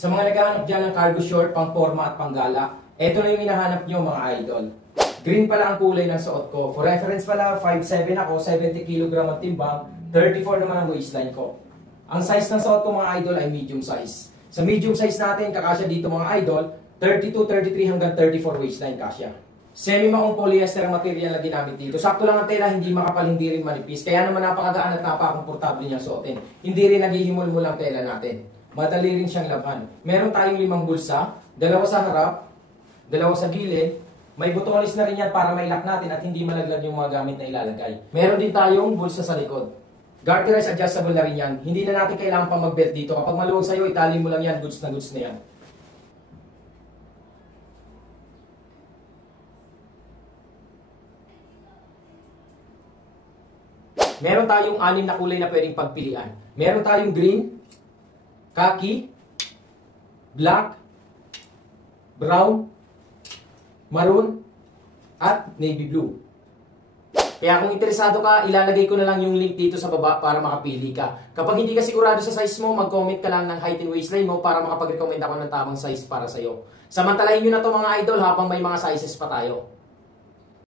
Sa mga naghahanap dyan ng cargo short, pang forma at panggala, eto na yung hinahanap nyo mga idol. Green pala ang kulay ng suot ko. For reference pala, 5'7 ako, 70 kg ang timbang, 34 naman ang waistline ko. Ang size ng suot ko mga idol ay medium size. Sa medium size natin, kakasya dito mga idol, 32, 33 hanggang 34 waistline kasya. Semi-maong polyester ang material na ginamit dito. Sakto lang ang tela, hindi makapal, hindi rin manipis. Kaya naman napakagaan at napakakomportable niyang suotin. Hindi rin naghihimol-mul ang tela natin. Madali rin siyang laban. Meron tayong 5 bulsa, 2 sa harap, 2 sa gilid. May butones na rin yan para mailak natin at hindi malaglag yung mga gamit na ilalagay. Meron din tayong bulsa sa likod. Garterized adjustable na rin yan. Hindi na natin kailangan pang mag-belt dito. Kapag maluwag sa'yo, itali mo lang yan. Goods na yan. Meron tayong 6 na kulay na pwedeng pagpilian. Meron tayong green, khaki, black, brown, maroon, at navy blue. Kaya kung interesado ka, ilalagay ko na lang yung link dito sa baba para makapili ka. Kapag hindi ka sigurado sa size mo, mag-comment ka lang ng height and waistline mo para makapag-recommend ako ng tamang size para sa'yo. Samantalahin nyo na to mga idol habang may mga sizes pa tayo.